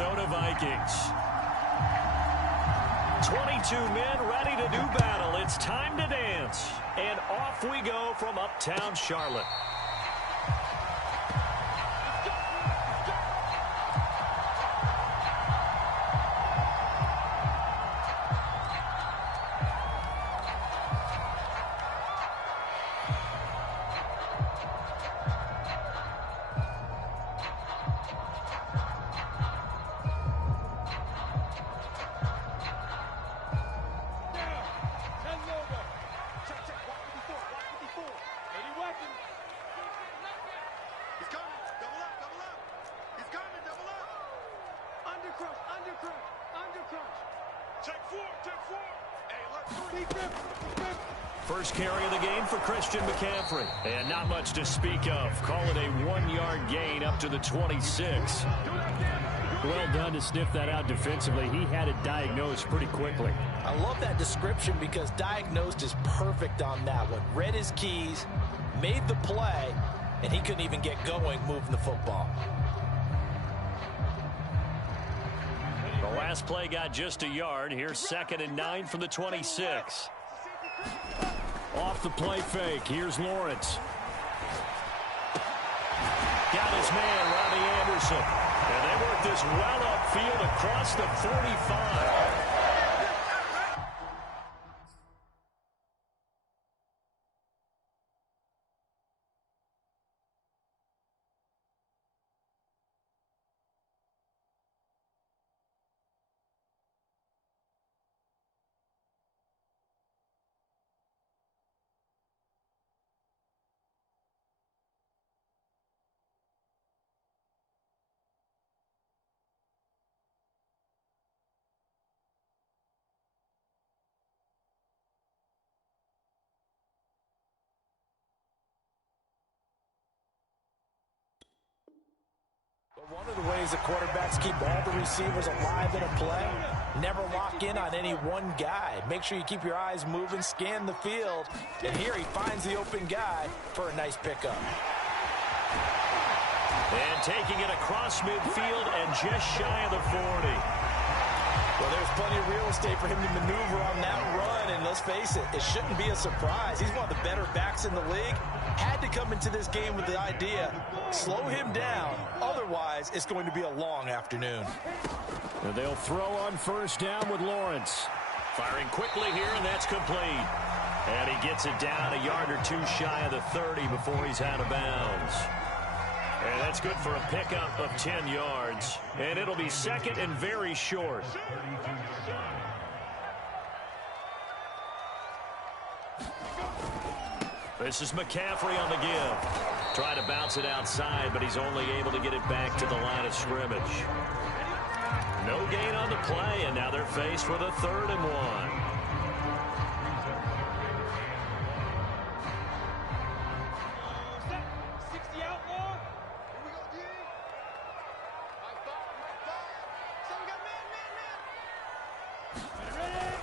Minnesota Vikings. 22 men ready to do battle. It's time to dance. And off we go from uptown Charlotte. First carry of the game for Christian McCaffrey. And not much to speak of. Call it a 1-yard gain up to the 26. Well done to sniff that out defensively. He had it diagnosed pretty quickly. I love that description because diagnosed is perfect on that one. Read his keys, made the play, and he couldn't even get going moving the football. The last play got just a yard. Here's 2nd and 9 from the 26. Off the play fake. Here's Lawrence. Got his man, Robbie Anderson. And they work this well upfield across the 45. One of the ways the quarterbacks keep all the receivers alive in a play, never lock in on any one guy. Make sure you keep your eyes moving, scan the field, and here he finds the open guy for a nice pickup. And taking it across midfield and just shy of the 40. Well, there's plenty of real estate for him to maneuver on that run, and let's face it, it shouldn't be a surprise. He's one of the better backs in the league. Had to come into this game with the idea, slow him down, otherwise it's going to be a long afternoon. And they'll throw on first down with Lawrence. Firing quickly here, and that's complete. And he gets it down a yard or two shy of the 30 before he's out of bounds. And that's good for a pickup of 10 yards. And it'll be 2nd and very short. This is McCaffrey on the give. Trying to bounce it outside, but he's only able to get it back to the line of scrimmage. No gain on the play, and now they're faced with a 3rd and 1.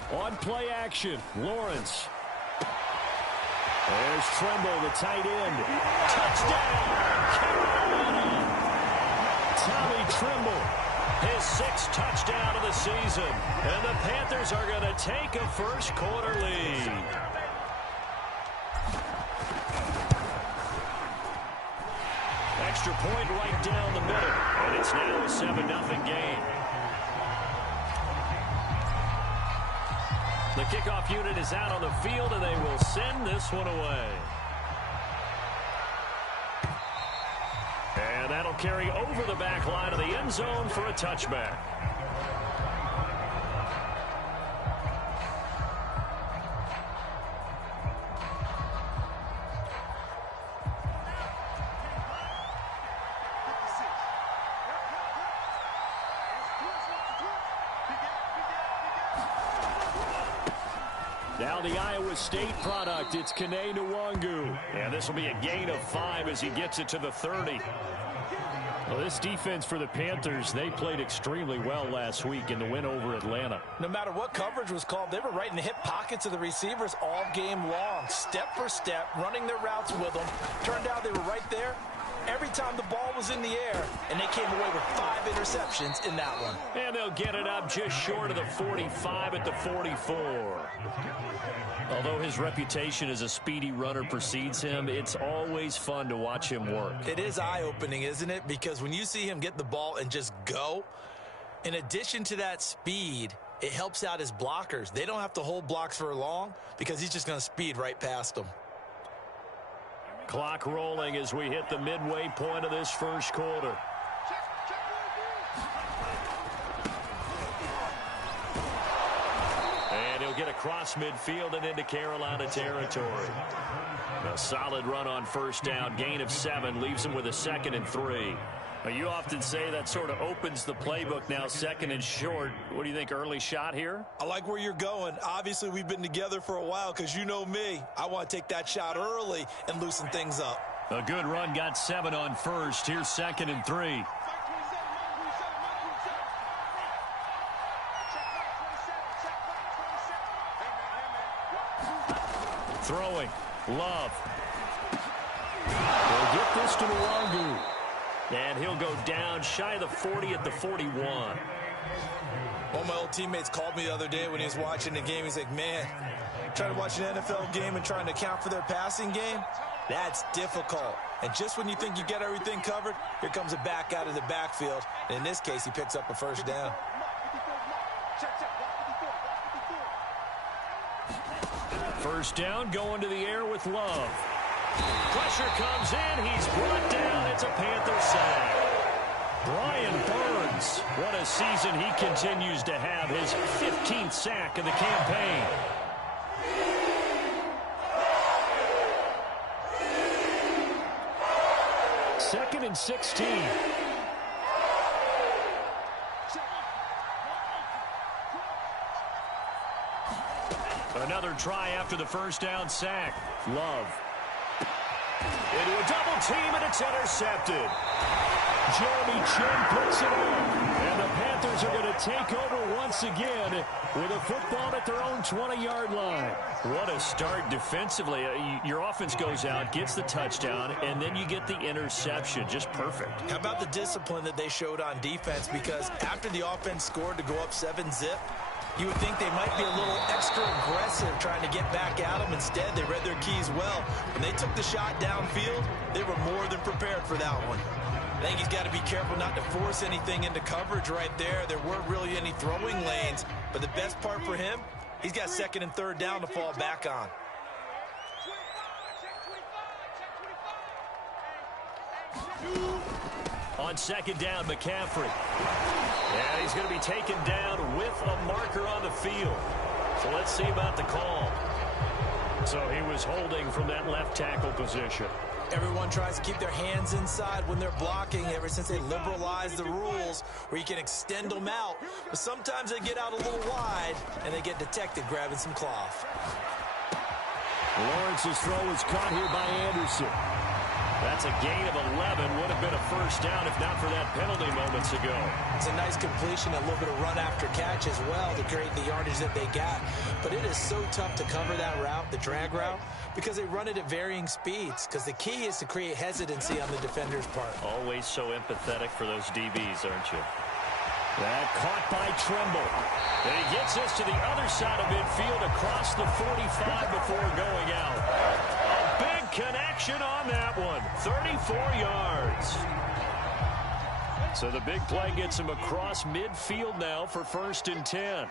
On play action, Lawrence. There's Tremble, the tight end. Touchdown, Carolina! Tommy Tremble. His 6th touchdown of the season. And the Panthers are going to take a first quarter lead. Extra point right down the middle. And it's now a 7-0 game. The kickoff unit is out on the field, and they will send this one away. And that'll carry over the back line of the end zone for a touchback. Now the Iowa State product, it's Kene Nwangu. And this will be a gain of 5 as he gets it to the 30. Well, this defense for the Panthers, they played extremely well last week in the win over Atlanta. No matter what coverage was called, they were right in the hip pockets of the receivers all game long, step for step, running their routes with them. Turned out they were right there every time the ball was in the air, and they came away with 5 interceptions in that one. And they'll get it up just short of the 45 at the 44. Although his reputation as a speedy runner precedes him, it's always fun to watch him work. It is eye-opening, isn't it? Because when you see him get the ball and just go, in addition to that speed, it helps out his blockers. They don't have to hold blocks for long because he's just going to speed right past them. Clock rolling as we hit the midway point of this first quarter. And he'll get across midfield and into Carolina territory. A solid run on first down. Gain of 7 leaves him with a 2nd and 3. You often say that sort of opens the playbook now, 2nd and short. What do you think, early shot here? I like where you're going. Obviously, we've been together for a while because you know me. I want to take that shot early and loosen things up. A good run, got 7 on first. Here's 2nd and 3. Throwing. Love. They'll get this to Nwangu. And he'll go down shy of the 40 at the 41. One of my old teammates called me the other day when he was watching the game. He's like, man, trying to watch an NFL game and trying to account for their passing game, that's difficult. And just when you think you get everything covered, here comes a back out of the backfield. And in this case, he picks up a first down. First down, going to the air with Love. Pressure comes in. He's brought down. It's a Panther sack. Brian Burns. What a season he continues to have. His 15th sack of the campaign. Second and 16. Another try after the first down sack. Love. Into a double team, and it's intercepted. Jeremy Chin puts it on. And the Panthers are going to take over once again with a football at their own 20-yard line. What a start defensively. Your offense goes out, gets the touchdown, and then you get the interception. Just perfect. How about the discipline that they showed on defense? Because after the offense scored to go up 7-zip, you would think they might be a little extra aggressive trying to get back at them. Instead, they read their keys well. When they took the shot downfield, they were more than prepared for that one. I think he's got to be careful not to force anything into coverage right there. There weren't really any throwing lanes. But the best part for him, he's got 2nd and 3rd down to fall back on. On 2nd down, McCaffrey. And he's going to be taken down with a marker on the field. So let's see about the call. So he was holding from that left tackle position. Everyone tries to keep their hands inside when they're blocking ever since they liberalized the rules where you can extend them out. But sometimes they get out a little wide and they get detected grabbing some cloth. Lawrence's throw is caught here by Anderson. That's a gain of 11. Would have been a first down if not for that penalty moments ago. It's a nice completion, a little bit of run after catch as well to create the yardage that they got. But it is so tough to cover that route, the drag route, because they run it at varying speeds. Because the key is to create hesitancy on the defender's part. Always so empathetic for those DBs, aren't you? That caught by Tremble. And he gets us to the other side of midfield across the 45 before going out. A big connection on that one. 34 yards. So the big play gets him across midfield now for 1st and 10.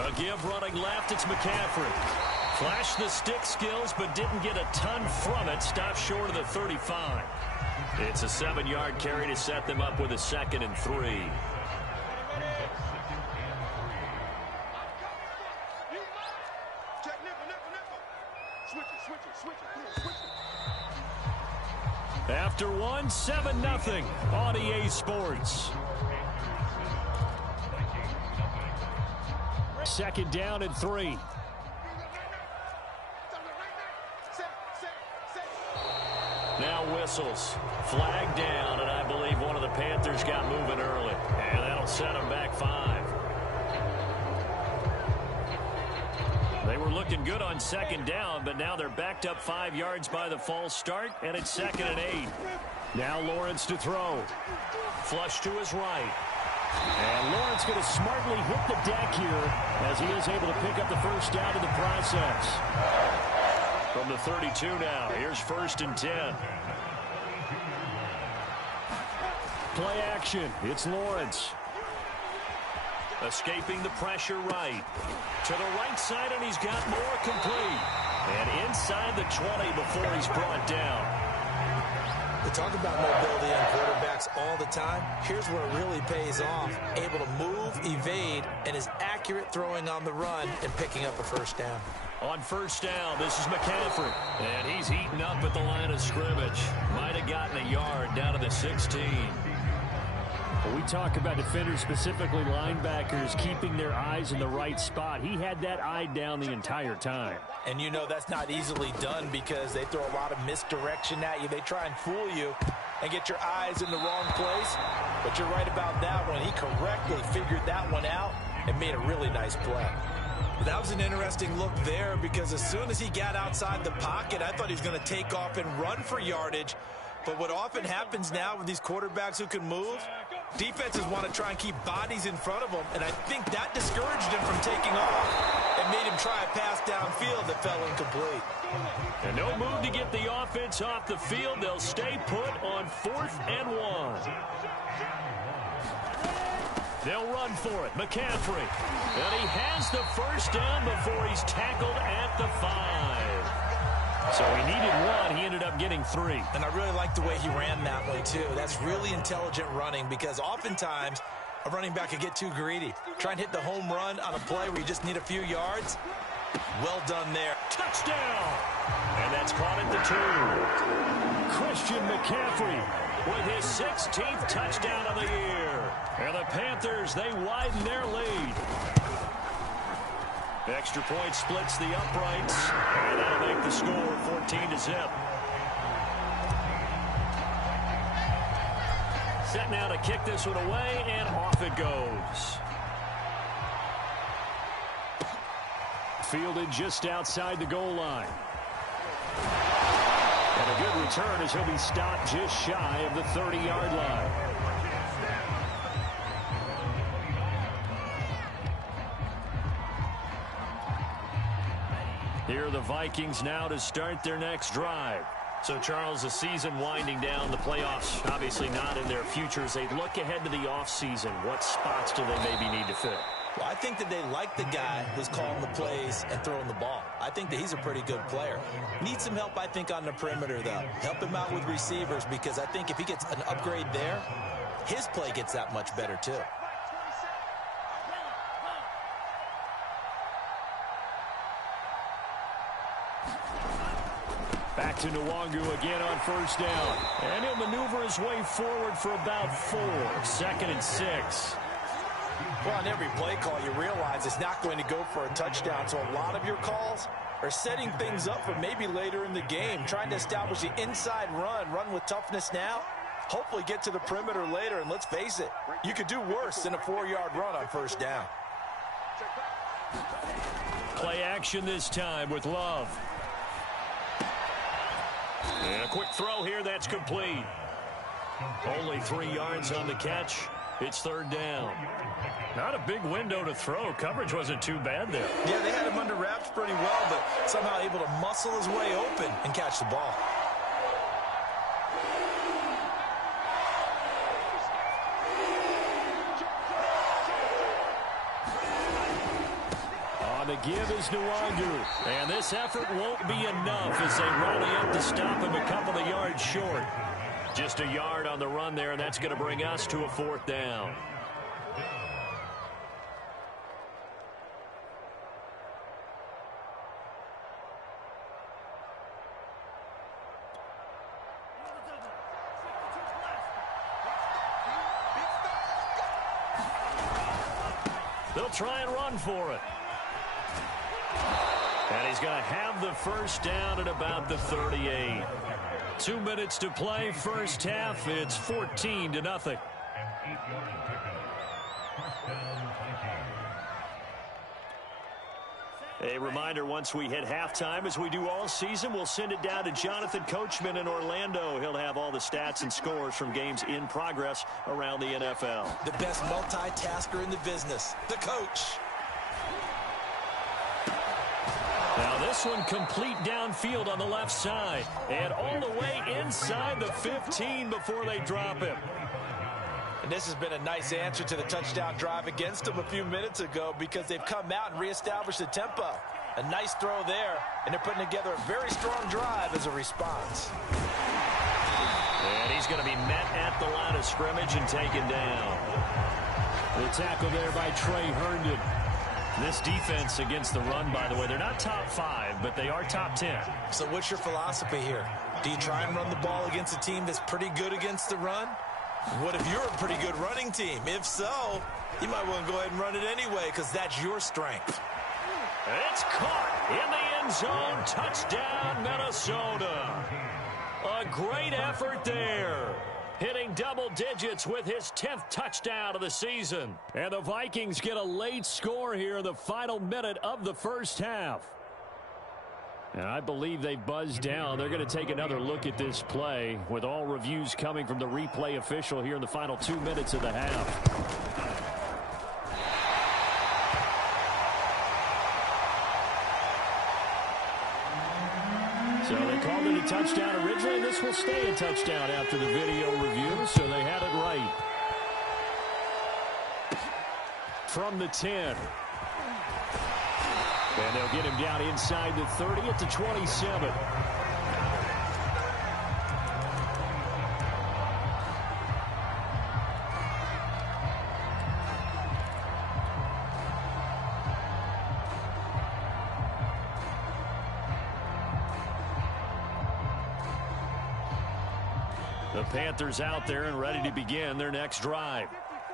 A give running left. It's McCaffrey. Flashed the stick skills, but didn't get a ton from it. Stopped short of the 35. It's a 7-yard carry to set them up with a 2nd and 3. After one, 7-0 on EA Sports. 2nd down and 3. Now whistles. Flag down, and I believe one of the Panthers got moving early. And that'll set them back 5. They were looking good on second down, but now they're backed up 5 yards by the false start, and it's 2nd and 8. Now Lawrence to throw. Flush to his right. And Lawrence going to smartly hit the deck here as he is able to pick up the first down in the process. From the 32 now, here's 1st and 10. Play action. It's Lawrence. Escaping the pressure right. To the right side, and he's got more complete. And inside the 20 before he's brought down. We talk about mobility on quarterbacks all the time. Here's where it really pays off. Able to move, evade, and is accurate throwing on the run and picking up a first down. On first down, this is McCaffrey. And he's heating up at the line of scrimmage. Might have gotten a yard down to the 16. We talk about defenders, specifically linebackers, keeping their eyes in the right spot. He had that eye down the entire time. And you know that's not easily done because they throw a lot of misdirection at you. They try and fool you and get your eyes in the wrong place. But you're right about that one. He correctly figured that one out and made a really nice play. That was an interesting look there because as soon as he got outside the pocket, I thought he was going to take off and run for yardage. But what often happens now with these quarterbacks who can move, defenses want to try and keep bodies in front of them, and I think that discouraged him from taking off and made him try a pass downfield that fell incomplete. And no move to get the offense off the field. They'll stay put on 4th and 1. They'll run for it. McCaffrey. And he has the first down before he's tackled at the 5. So he needed 1. He ended up getting 3. And I really like the way he ran that way, too. That's really intelligent running because oftentimes a running back could get too greedy. Try and hit the home run on a play where you just need a few yards. Well done there. Touchdown! And that's caught at the 2. Christian McCaffrey with his 16th touchdown of the year. And the Panthers, they widen their lead. Extra point splits the uprights, and that'll make the score 14-0. Set now to kick this one away, and off it goes. Fielded just outside the goal line. And a good return as he'll be stopped just shy of the 30-yard line. Here are the Vikings now to start their next drive. So, Charles, the season winding down, the playoffs obviously not in their futures. They look ahead to the offseason. What spots do they maybe need to fill? Well, I think that they like the guy who's calling the plays and throwing the ball. I think that he's a pretty good player. Needs some help, I think, on the perimeter, though. Help him out with receivers because I think if he gets an upgrade there, his play gets that much better, too. Back to Nwangu again on first down. And he'll maneuver his way forward for about 4. 2nd and 6. Well, on every play call, you realize it's not going to go for a touchdown. So a lot of your calls are setting things up for maybe later in the game, trying to establish the inside run with toughness now, hopefully get to the perimeter later. And let's face it, you could do worse than a 4-yard run on first down. Play action this time with Love. And a quick throw here, that's complete. Only 3 yards on the catch. It's 3rd down. Not a big window to throw. Coverage wasn't too bad there. Yeah, they had him under wraps pretty well, but somehow able to muscle his way open and catch the ball. On the give is Nwangu. And this effort won't be enough as they rally up to stop him a couple of yards short. Just a yard on the run there, and that's going to bring us to a 4th down. They'll try and run for it. And he's going to have the first down at about the 38. 2 minutes to play, first half. It's 14-0. A reminder, once we hit halftime, as we do all season, we'll send it down to Jonathan Coachman in Orlando. He'll have all the stats and scores from games in progress around the NFL. The best multitasker in the business, the coach. Now this one complete downfield on the left side. And all the way inside the 15 before they drop him. And this has been a nice answer to the touchdown drive against them a few minutes ago because they've come out and reestablished the tempo. A nice throw there, and they're putting together a very strong drive as a response. And he's going to be met at the line of scrimmage and taken down. The tackle there by Trey Herndon. This defense against the run, by the way, they're not top 5, but they are top 10. So what's your philosophy here? Do you try and run the ball against a team that's pretty good against the run? What if you're a pretty good running team? If so, you might want to go ahead and run it anyway because that's your strength. It's caught in the end zone. Touchdown, Minnesota. A great effort there. Hitting double digits with his 10th touchdown of the season. And the Vikings get a late score here in the final minute of the first half. And I believe they buzzed down. They're going to take another look at this play with all reviews coming from the replay official here in the final 2 minutes of the half. So they called it a touchdown originally. This will stay a touchdown after the video review, so they had it right. From the 10. And they'll get him down inside the 30 at the 27. The Panthers out there and ready to begin their next drive.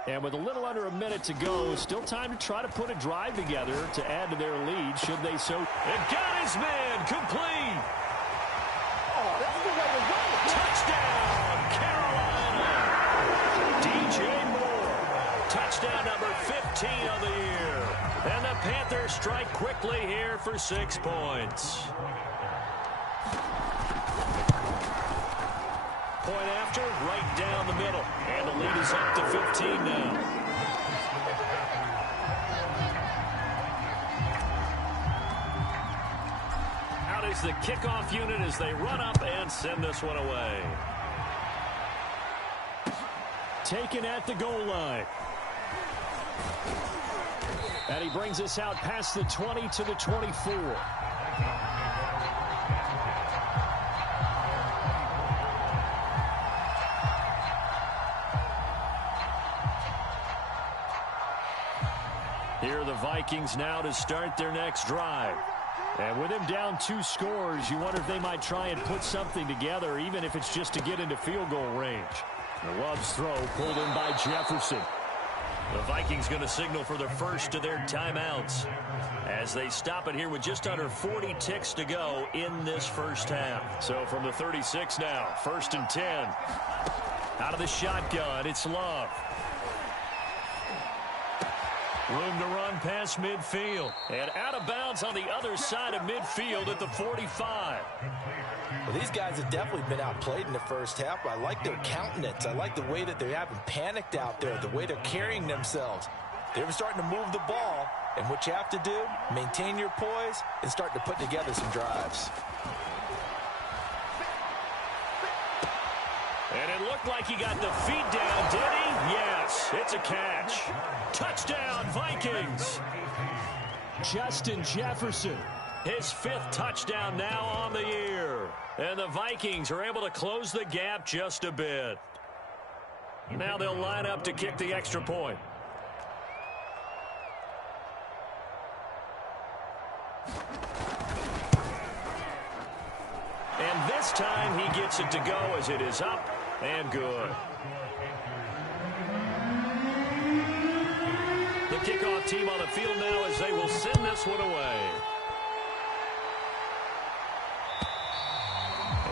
And with a little under a minute to go, still time to try to put a drive together to add to their lead, should they so. And got his man complete. Oh, that's the way to go. Touchdown, Carolina. DJ Moore. Touchdown number 15 of the year. And the Panthers strike quickly here for 6 points. Point after, right down the middle. And the lead is up to 15 now. Out is the kickoff unit as they run up and send this one away. Taken at the goal line. And he brings us out past the 20 to the 24. Here are the Vikings now to start their next drive. And with him down 2 scores, you wonder if they might try and put something together, even if it's just to get into field goal range. The Love's throw pulled in by Jefferson. The Vikings going to signal for the first of their timeouts as they stop it here with just under 40 ticks to go in this first half. So from the 36 now, 1st and 10. Out of the shotgun, it's Love. Room to run past midfield. And out of bounds on the other side of midfield at the 45. Well, these guys have definitely been outplayed in the first half. I like their countenance. I like the way that they haven't panicked out there, the way they're carrying themselves. They're starting to move the ball, and what you have to do, maintain your poise and start to put together some drives. And it looked like he got the feet down, did he? Yes, it's a catch. Touchdown, Vikings. Justin Jefferson. His 5th touchdown now on the year. And the Vikings are able to close the gap just a bit. Now they'll line up to kick the extra point. And this time he gets it to go as it is up and good. The kickoff team on the field now as they will send this one away.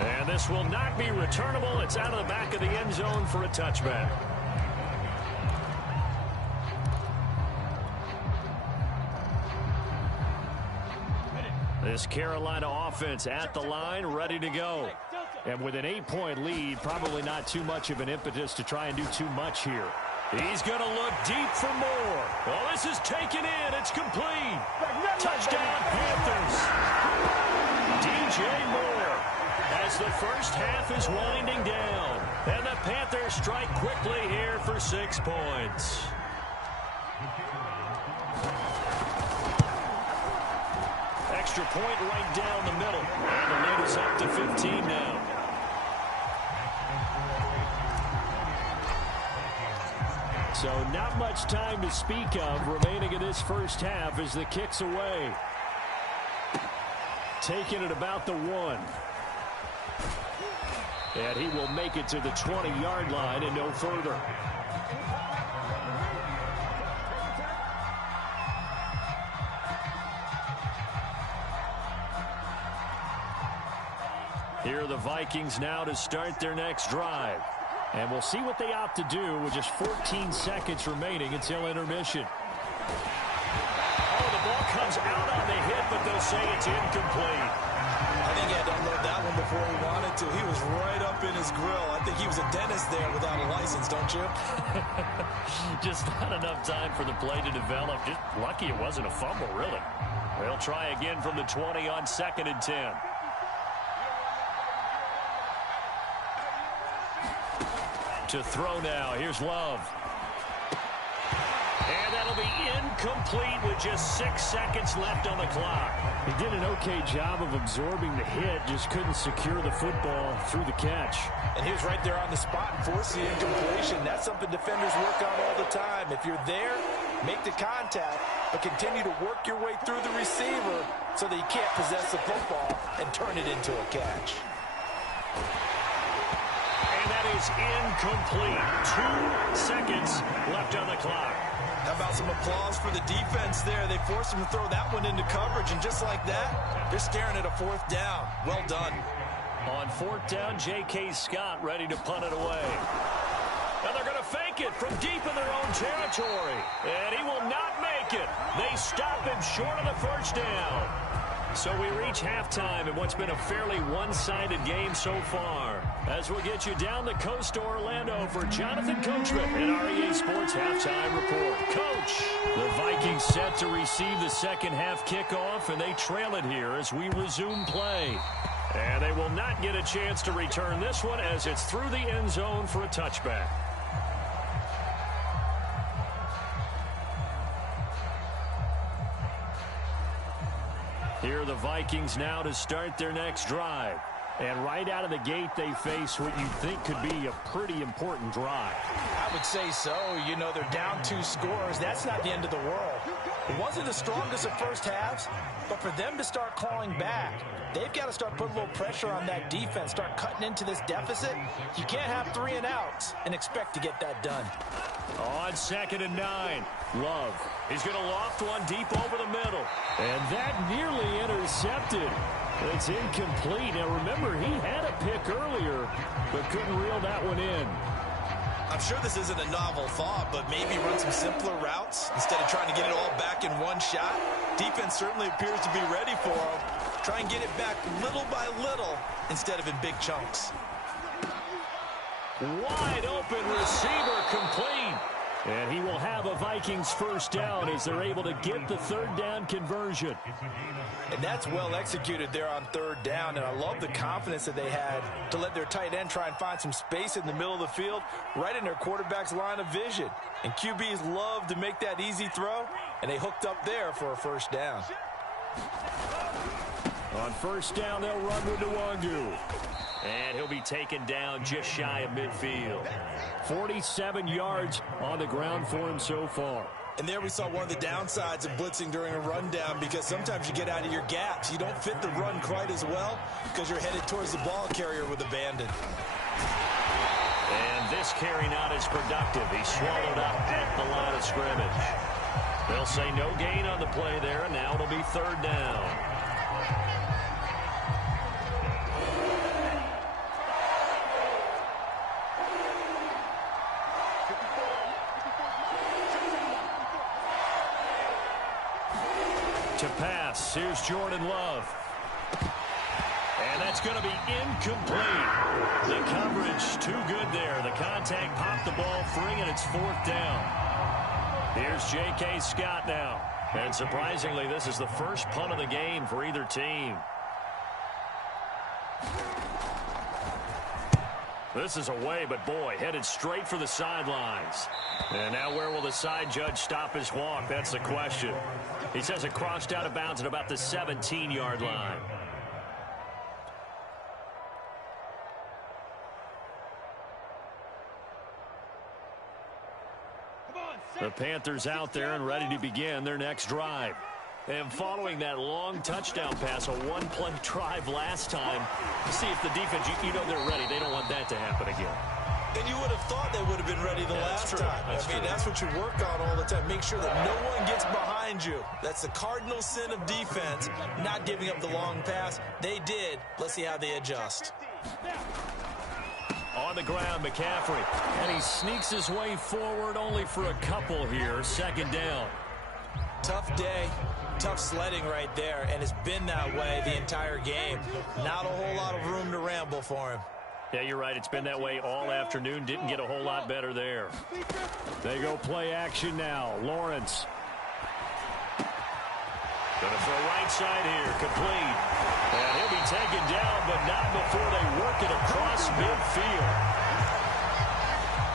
And this will not be returnable. It's out of the back of the end zone for a touchback. This Carolina offense at the line, ready to go. And with an 8-point lead, probably not too much of an impetus to try and do too much here. He's going to look deep for more. Well, this is taken in. It's complete. Touchdown, Panthers. DJ Moore as the first half is winding down. And the Panthers strike quickly here for 6 points. Extra point right down the middle. And the lead is up to 15 now. So not much time to speak of remaining in this first half as the kick's away. Taking it about the 1. And he will make it to the 20-yard line and no further. Here are the Vikings now to start their next drive. And we'll see what they opt to do with just 14 seconds remaining until intermission. Oh, the ball comes out on the hit, but they'll say it's incomplete. I think he had to unload that one before he wanted to. He was right up in his grill. I think he was a dentist there without a license, don't you? Just not enough time for the play to develop. Just lucky it wasn't a fumble, really. They'll try again from the 20 on 2nd and 10. To throw now. Here's Love. And that'll be incomplete with just 6 seconds left on the clock. He did an okay job of absorbing the hit, just couldn't secure the football through the catch. And he was right there on the spot and forced the incompletion. That's something defenders work on all the time. If you're there, make the contact, but continue to work your way through the receiver so that you can't possess the football and turn it into a catch. That is incomplete. 2 seconds left on the clock. How about some applause for the defense there? They forced him to throw that one into coverage, and just like that, they're staring at a 4th down. Well done. On 4th down, J.K. Scott ready to punt it away. And they're going to fake it from deep in their own territory. And he will not make it. They stop him short of the 1st down. So we reach halftime in what's been a fairly one-sided game so far. As we'll get you down the coast to Orlando for Jonathan Coachman in our EA Sports Halftime Report. Coach, the Vikings set to receive the second half kickoff, and they trail it here as we resume play. And they will not get a chance to return this one as it's through the end zone for a touchback. Here are the Vikings now to start their next drive. And right out of the gate, they face what you think could be a pretty important drive. I would say so. You know, they're down 2 scores. That's not the end of the world. It wasn't the strongest of first halves, but for them to start clawing back, they've got to start putting a little pressure on that defense, start cutting into this deficit. You can't have 3 and outs and expect to get that done. On 2nd and 9, Love. He's going to loft one deep over the middle. And that nearly intercepted. It's incomplete. Now, remember, he had a pick earlier, but couldn't reel that one in. I'm sure this isn't a novel thought, but maybe run some simpler routes instead of trying to get it all back in one shot. Defense certainly appears to be ready for him. Try and get it back little by little instead of in big chunks. Wide open receiver complete. And he will have a Vikings first down as they're able to get the 3rd down conversion. And that's well executed there on 3rd down. And I love the confidence that they had to let their tight end try and find some space in the middle of the field, right in their quarterback's line of vision. And QBs love to make that easy throw, and they hooked up there for a first down. On 1st down, they'll run with Nwangu. And he'll be taken down just shy of midfield. 47 yards on the ground for him so far. And there we saw one of the downsides of blitzing during a rundown, because sometimes you get out of your gaps. You don't fit the run quite as well because you're headed towards the ball carrier with abandon. And this carry not as productive. He swallowed up at the line of scrimmage. They'll say no gain on the play there, and now it'll be 3rd down. To pass. Here's Jordan Love. And that's going to be incomplete. The coverage too good there. The contact popped the ball free, and it's 4th down. Here's J.K. Scott now. And surprisingly, this is the first punt of the game for either team. This is away, but boy, headed straight for the sidelines. And now where will the side judge stop his walk? That's the question. He says it crossed out of bounds at about the 17-yard line. The Panthers out there and ready to begin their next drive. And following that long touchdown pass, a one-play drive last time, to see if the defense, you know they're ready. They don't want that to happen again. And you would have thought they would have been ready the last time. That's what you work on all the time. Make sure that no one gets behind you. That's the cardinal sin of defense, not giving up the long pass. They did. Let's see how they adjust. On the ground, McCaffrey. And he sneaks his way forward only for a couple here. 2nd down. Tough day. Tough sledding right there, and it's been that way the entire game. Not a whole lot of room to ramble for him. Yeah, you're right. It's been that way all afternoon. Didn't get a whole lot better there. They go play action now. Lawrence. Going to throw right side here. Complete. And he'll be taken down, but not before they work it across midfield.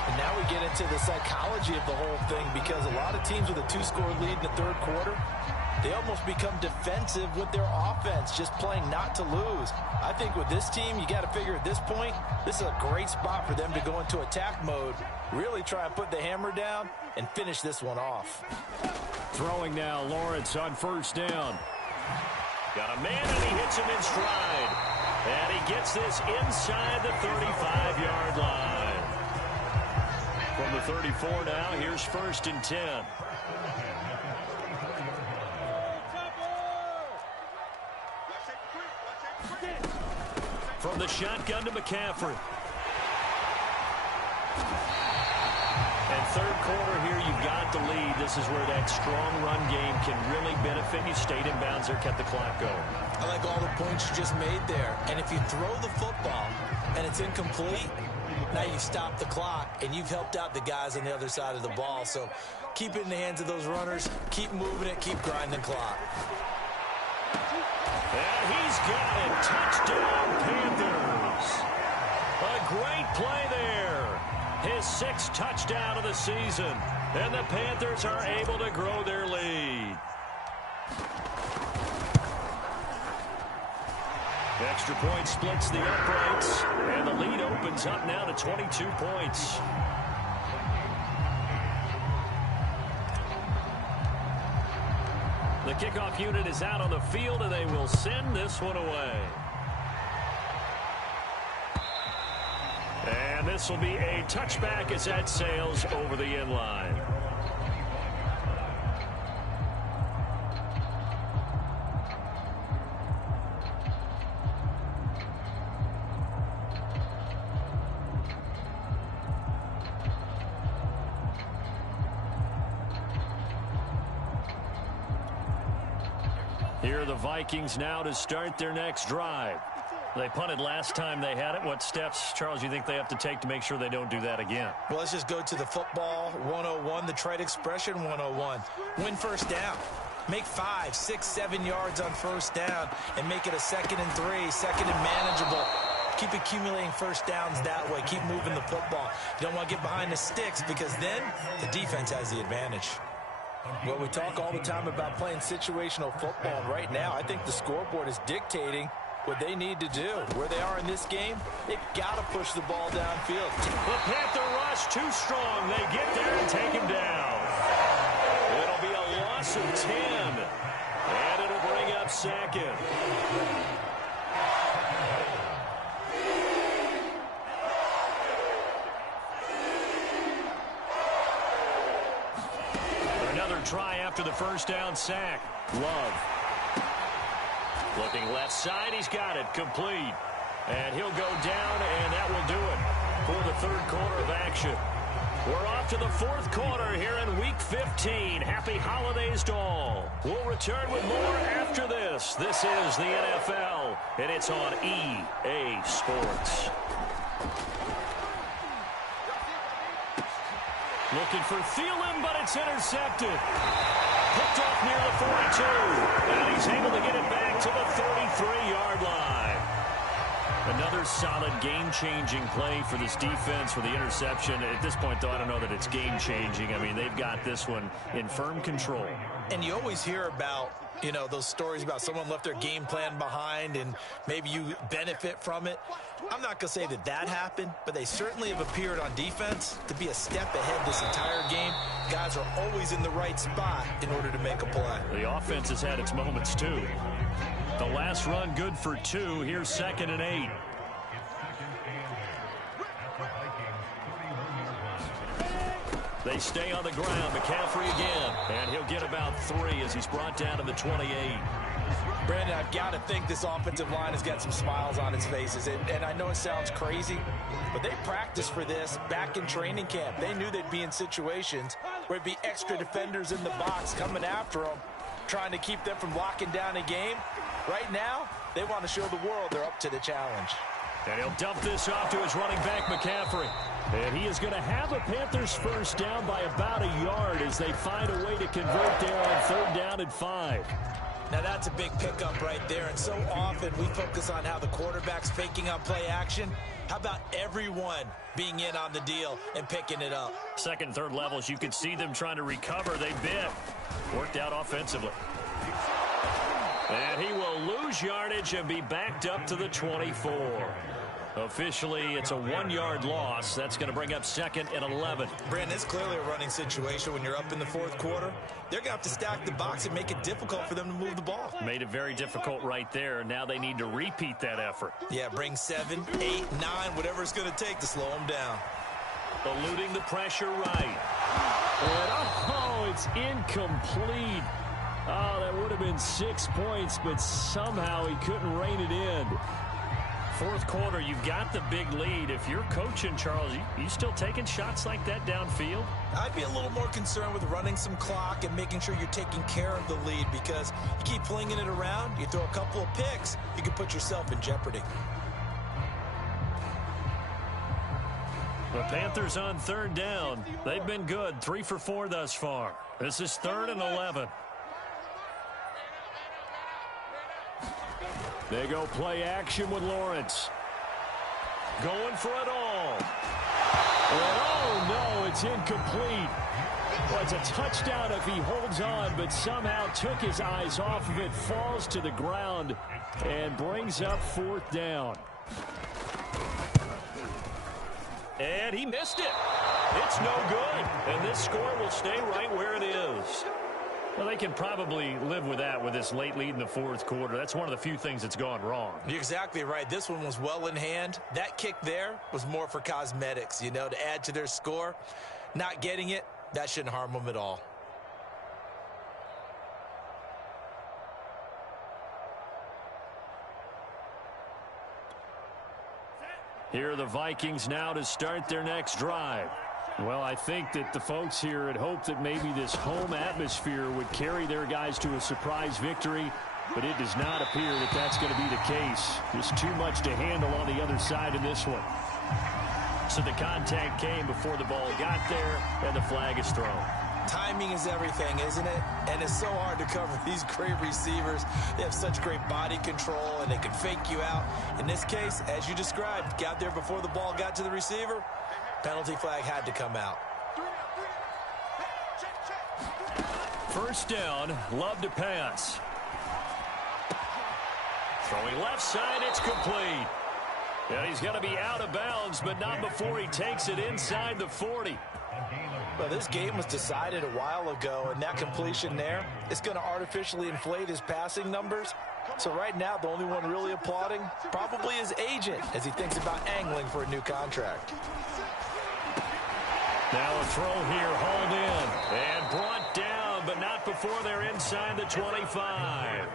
And now we get into the psychology of the whole thing, because a lot of teams with a 2-score lead in the 3rd quarter, they almost become defensive with their offense, just playing not to lose. I think with this team, you got to figure at this point, this is a great spot for them to go into attack mode, really try and put the hammer down and finish this one off. Throwing now, Lawrence on 1st down. Got a man, and he hits him in stride. And he gets this inside the 35-yard line. From the 34 now, here's 1st and 10. From the shotgun to McCaffrey. And 3rd quarter here, you've got the lead. This is where that strong run game can really benefit you. Stayed in bounds there, kept the clock going. I like all the points you just made there. And if you throw the football and it's incomplete, now you stop the clock, and you've helped out the guys on the other side of the ball. So keep it in the hands of those runners. Keep moving it. Keep grinding the clock. And he's got it. Touchdown, Panthers. A great play there. His 6th touchdown of the season. And the Panthers are able to grow their lead. Extra point splits the uprights. And the lead opens up now to 22 points. The kickoff unit is out on the field, and they will send this one away. And this will be a touchback as that sails over the end line. Here are the Vikings now to start their next drive. They punted last time they had it. What steps, Charles, you think they have to take to make sure they don't do that again? Well, let's just go to the football 101, the trade expression 101. Win 1st down. Make 5, 6, 7 yards on 1st down and make it a 2nd and 3, 2nd and manageable. Keep accumulating 1st downs that way. Keep moving the football. You don't want to get behind the sticks, because then the defense has the advantage. Well, we talk all the time about playing situational football, and right now I think the scoreboard is dictating what they need to do. Where they are in this game, they've got to push the ball downfield. The Panther rush too strong. They get there and take him down. It'll be a loss of 10, and it'll bring up 2nd. Another try after the 1st down sack. Love. Looking left side, he's got it. Complete. And he'll go down, and that will do it for the 3rd quarter of action. We're off to the 4th quarter here in Week 15 15. Happy holidays to all. We'll return with more after this. This is the NFL, and it's on EA Sports. Looking for Thielen, but it's intercepted. Picked off near the 42. And he's able to get it back to the 33-yard line. Another solid game-changing play for this defense for the interception. At this point, though, I don't know that it's game-changing. I mean, they've got this one in firm control. And you always hear about, you know, those stories about someone left their game plan behind and maybe you benefit from it. I'm not going to say that that happened, but they certainly have appeared on defense to be a step ahead this entire game. Guys are always in the right spot in order to make a play. The offense has had its moments, too. The last run good for 2. Here's 2nd and 8. They stay on the ground. McCaffrey again. And he'll get about 3 as he's brought down to the 28. Brandon, I've got to think this offensive line has got some smiles on its faces. And I know it sounds crazy, but they practiced for this back in training camp. They knew they'd be in situations where it'd be extra defenders in the box coming after them, trying to keep them from locking down a game. Right now, they want to show the world they're up to the challenge. And he'll dump this off to his running back, McCaffrey. And he is going to have a Panthers first down by about a yard as they find a way to convert there on 3rd down and 5. Now, that's a big pickup right there, and so often we focus on how the quarterback's faking on play action. How about everyone being in on the deal and picking it up? 2nd and 3rd levels, you could see them trying to recover. They bit. Worked out offensively. And he will lose yardage and be backed up to the 24. Officially, it's a 1-yard loss. That's going to bring up 2nd and 11. Brandon, it's clearly a running situation when you're up in the 4th quarter. They're going to have to stack the box and make it difficult for them to move the ball. Made it very difficult right there. Now they need to repeat that effort. Yeah, bring 7, 8, 9, whatever it's going to take to slow them down. Eluding the pressure right. And it's incomplete. Oh, that would have been 6 points, but somehow he couldn't rein it in. 4th quarter, you've got the big lead. If you're coaching, Charles, you still taking shots like that downfield? I'd be a little more concerned with running some clock and making sure you're taking care of the lead, because you keep flinging it around, you throw a couple of picks, you can put yourself in jeopardy. The Panthers on 3rd down. They've been good, 3 for 4 thus far. This is 3rd and 11. They go play action with Lawrence. Going for it all. And oh, no, it's incomplete. Well, it's a touchdown if he holds on, but somehow took his eyes off of it, falls to the ground, and brings up 4th down. And he missed it. It's no good. And this score will stay right where it is. Well, they can probably live with that with this late lead in the 4th quarter. That's one of the few things that's gone wrong. You're exactly right. This one was well in hand. That kick there was more for cosmetics, you know, to add to their score. Not getting it, that shouldn't harm them at all. Here are the Vikings now to start their next drive. Well, I think that the folks here had hoped that maybe this home atmosphere would carry their guys to a surprise victory, but it does not appear that that's going to be the case. Just too much to handle on the other side in this one. So the contact came before the ball got there, and the flag is thrown. Timing is everything, isn't it? And it's so hard to cover these great receivers. They have such great body control, and they can fake you out. In this case, as you described, got there before the ball got to the receiver. Penalty flag had to come out. 1st down, Love to pass. Throwing left side, it's complete. And he's going to be out of bounds, but not before he takes it inside the 40. Well, this game was decided a while ago, and that completion there is going to artificially inflate his passing numbers. So right now, the only one really applauding probably his agent as he thinks about angling for a new contract. Now a throw here, hauled in, and brought down, but not before they're inside the 25.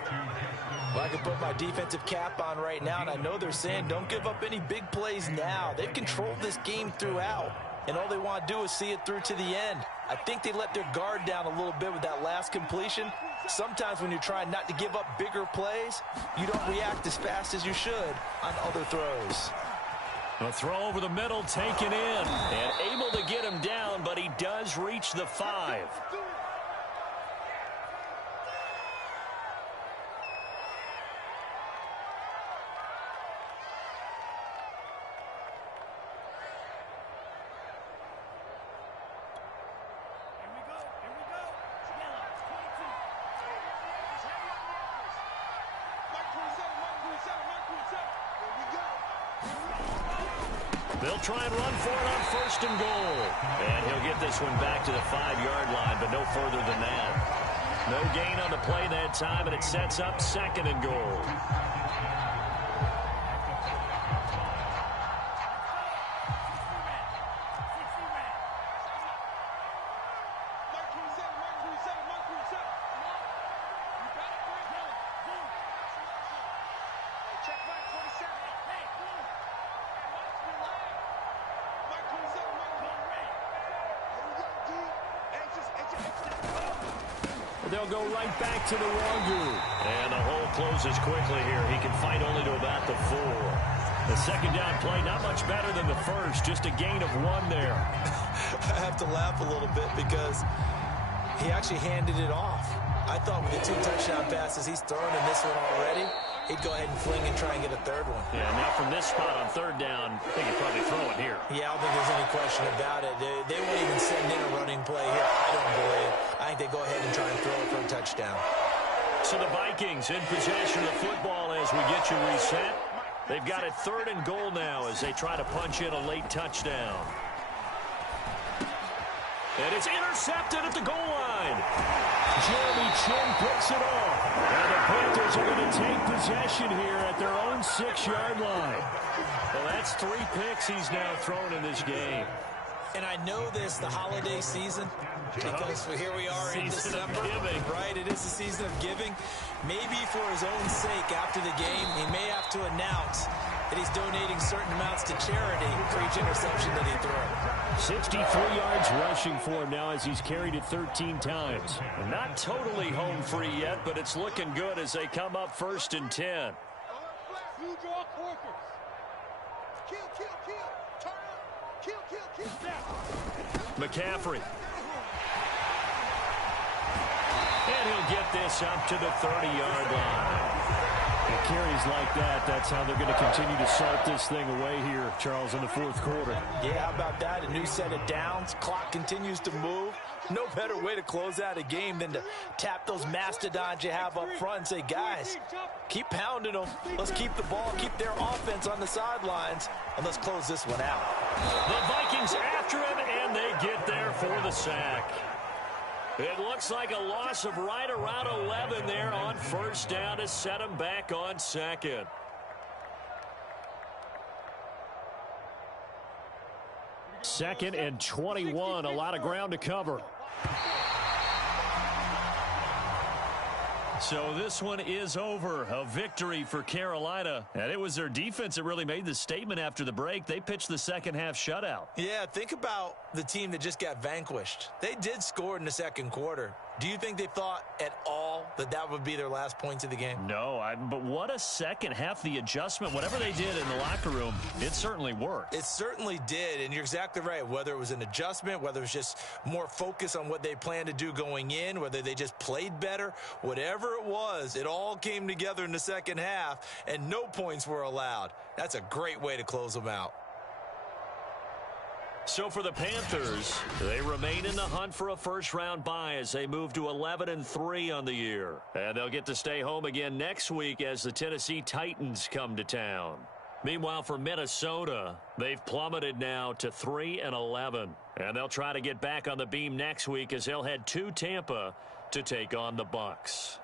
Well, I can put my defensive cap on right now, and I know they're saying don't give up any big plays now. They've controlled this game throughout, and all they want to do is see it through to the end. I think they let their guard down a little bit with that last completion. Sometimes when you're trying not to give up bigger plays, you don't react as fast as you should on other throws. A throw over the middle, taken in, and able to get him down, but he does reach the 5. They'll try and run for it on 1st and goal. And he'll get this one back to the 5-yard line, but no further than that. No gain on the play that time, and it sets up 2nd and goal. They'll go right back to the wrong group. And the hole closes quickly here. He can fight only to about the 4. The 2nd down play, not much better than the first. Just a gain of 1 there. I have to laugh a little bit because he actually handed it off. I thought with the 2 touchdown passes he's thrown in this one already, he'd go ahead and fling and try and get a 3rd one. Yeah, now from this spot on 3rd down, I think he'd probably throw it here. Yeah, I don't think there's any question about it. They won't even send in a running play here, I don't believe. I think they go ahead and try and throw it for a touchdown. So the Vikings in possession of the football as we get you reset. They've got it 3rd and goal now as they try to punch in a late touchdown. And it's intercepted at the goal line. Jeremy Chin picks it off. And the Panthers are going to take possession here at their own 6-yard line. Well, that's 3 picks he's now thrown in this game. And I know this, the holiday season, because here we are in December, right? It is the season of giving. Maybe for his own sake after the game, he may have to announce that he's donating certain amounts to charity for each interception that he threw. 63 yards rushing for him now as he's carried it 13 times. Not totally home free yet, but it's looking good as they come up 1st and 10. You draw corkers. Kill. Turn up. Kill. McCaffrey. And he'll get this up to the 30-yard line. And carries like that, that's how they're going to continue to salt this thing away here, Charles, in the 4th quarter. Yeah, how about that? A new set of downs. Clock continues to move. No better way to close out a game than to tap those mastodons you have up front and say, guys, keep pounding them. Let's keep the ball, keep their offense on the sidelines, and let's close this one out. The Vikings after him, and they get there for the sack. It looks like a loss of right around 11 there on 1st down to set him back on 2nd. Second and 21, a lot of ground to cover. So this one is over. A victory for Carolina. And it was their defense that really made the statement after the break. They pitched the 2nd half shutout. Yeah, think about the team that just got vanquished. They did score in the 2nd quarter. Do you think they thought at all that that would be their last points of the game? No, but what a 2nd half. The adjustment, whatever they did in the locker room, it certainly worked. It certainly did, and you're exactly right. Whether it was an adjustment, whether it was just more focus on what they planned to do going in, whether they just played better, whatever it was, it all came together in the 2nd half, and no points were allowed. That's a great way to close them out. So for the Panthers, they remain in the hunt for a first-round bye as they move to 11-3 on the year. And they'll get to stay home again next week as the Tennessee Titans come to town. Meanwhile, for Minnesota, they've plummeted now to 3-11. And they'll try to get back on the beam next week as they'll head to Tampa to take on the Bucs.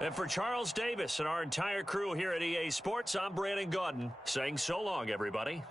And for Charles Davis and our entire crew here at EA Sports, I'm Brandon Gaudin saying so long, everybody.